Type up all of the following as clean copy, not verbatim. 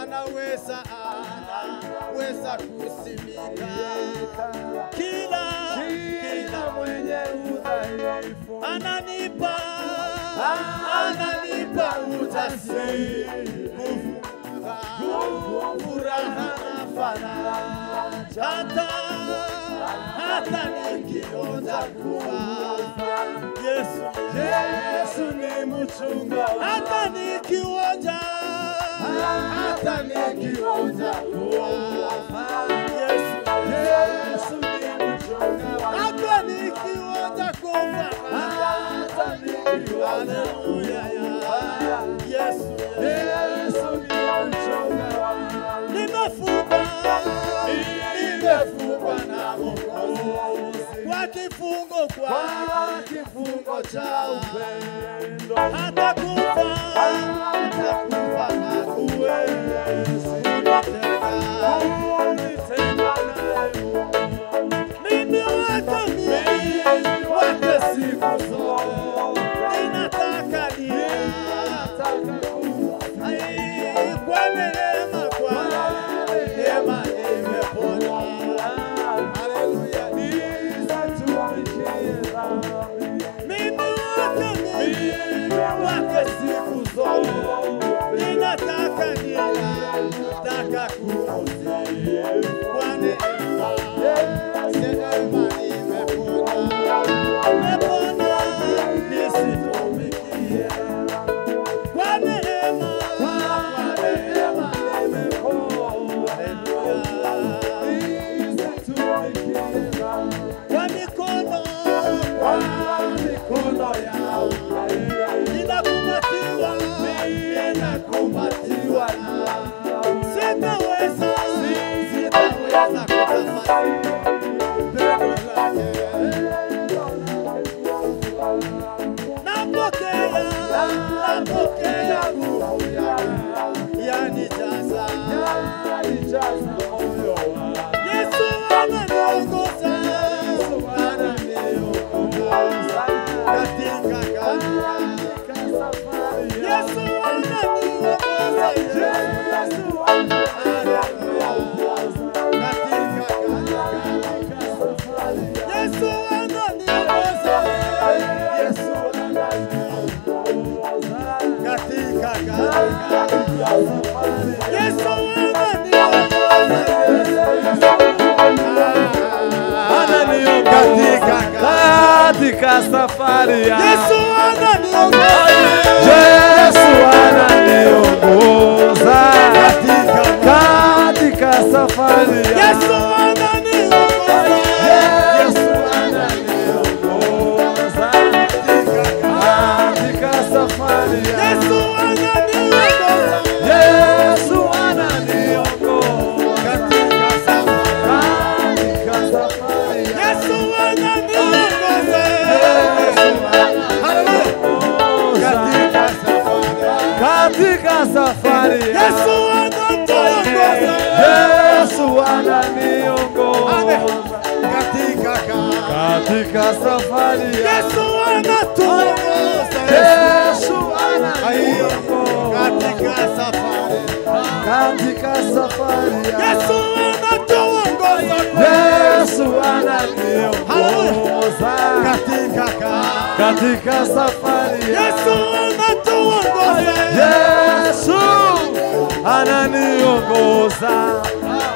anaweza kusimika kila mwenye udhaifu, ananipa ujasiri, furaha na faraja, hata nikionja kufa. Yesu ni mchunga, hata nikionja kufa. Yesu ni mchunga, hata nikionja kufa. Hallelujah. Yesu ni mchunga, nimefungwa na Mwokozi kwa kifungo cha upendo, hata kufa na kuwezi kunitenga naye. Mimi wake siku zote, ninataka kwa neema nimepona. Hallelujah. Mimi wake siku zote, ninataka kuuzie kwa neema nimepona, nisitumikie kwa neema mikono yao ninakumbatiwa sitaweza kutafasiri pendo lake. Napokea nguvu yanijaza moyo wangu. Yesu ananiongoza katika safari. Yesu ananiongoza katika safari. Yesu ananiongoza katika safari. Yesu ananiongoza katika safari. Yesu ananiongoza katika safari. Yesu ananiongoza katika safari Yesu anatuongoza. Yesu ananiongoza katika safari Yesu anatuongoza. Yesu ananiongoza Katika safari. katika safari Yesu anatuongoza. Yesu ananiongoza katika safari Yesu anatuongoza. Yesu ananiongoza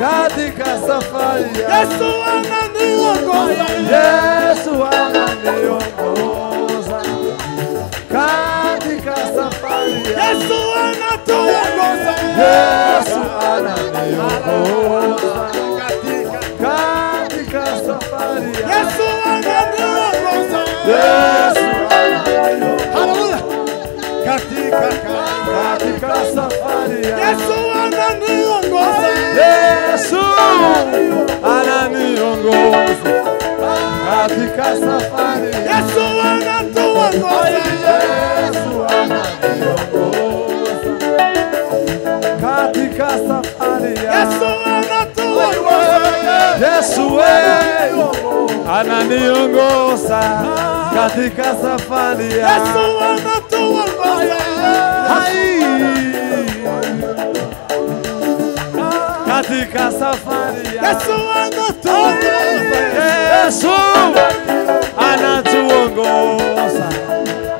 katika safari Yesu ananiongoza. Yesu ananiongoza katika safari Yesu anatuongoza. Yesu ananiongoza katika safari Yesu ananiongoza. Yesu Haleluya. Katika safari Yesu ananiongoza. Yesu ananiongoza katika safari Yesu anatuongoza. Yesu ananiongoza katika safari Yesu anatuongoza. Yesu ananiongoza katika safari Yesu anatuongoza. katika safari Yesu anatuongoza. Yesu anatuongoza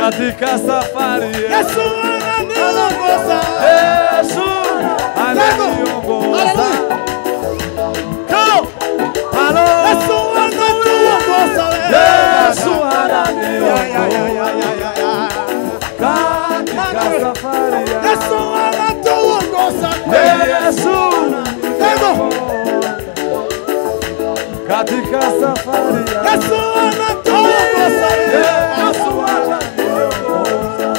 katika safari Yesu ananiongoza. Yesu ananiongoza Halo Yesu anatuongoza. Yesu ananiongoza katika safari Yesu anatuongoza. Yesu katika safari Yesu anatuongoza. Yesu ananiongoza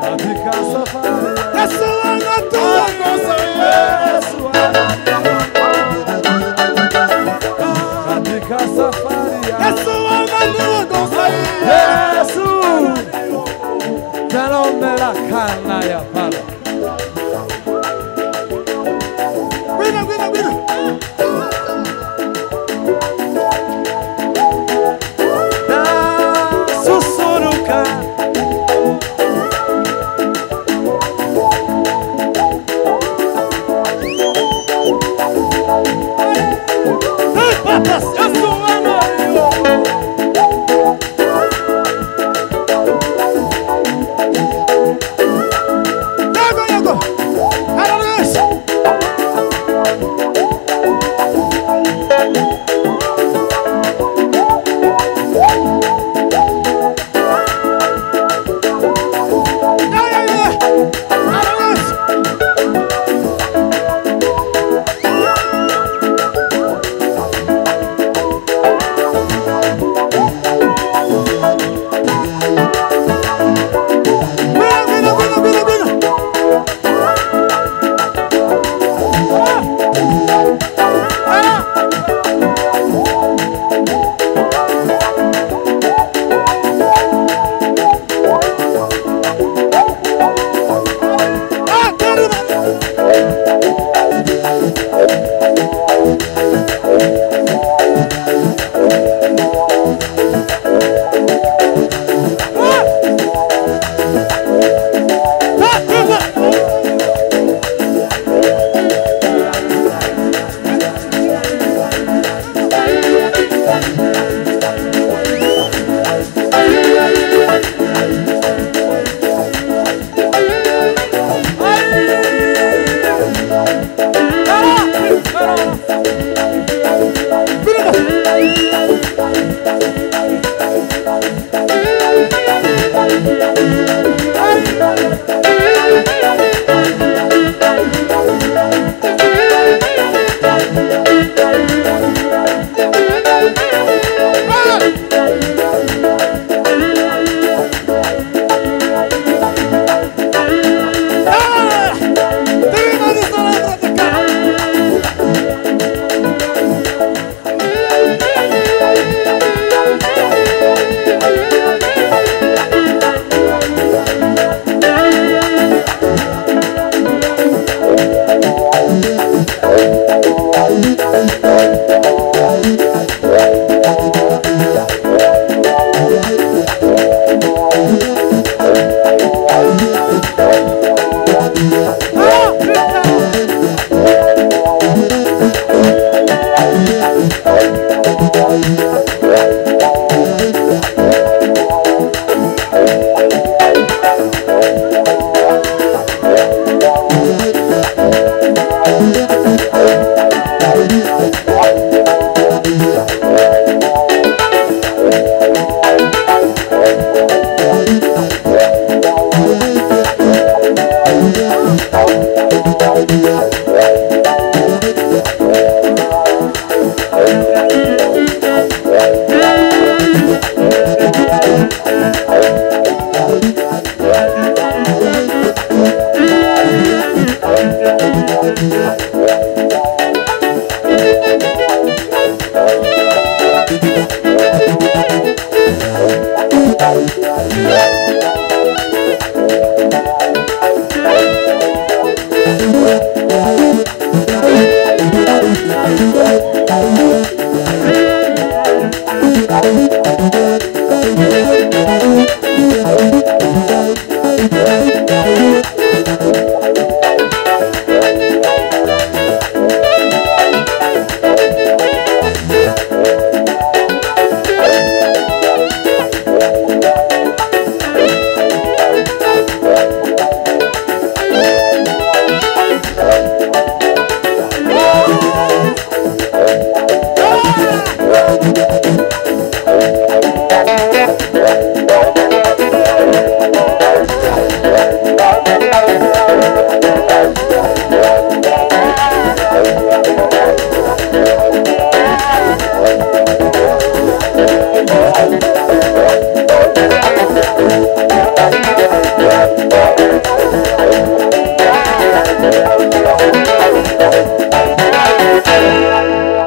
katika safari Yesu anatuongoza. Yesu ananiongoza katika safari Yesu ananiongoza. Yesu Talomela kana ya pala Gwina. na susuruka Papas. Yesu ananiongoza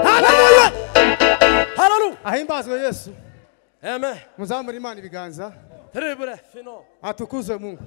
Hallelujah. Hallelujah. Ahimbazwe Yesu. Amen. Muzamuri Imana ibiganza. Terrible. Fino. Atukuzwe Mungu.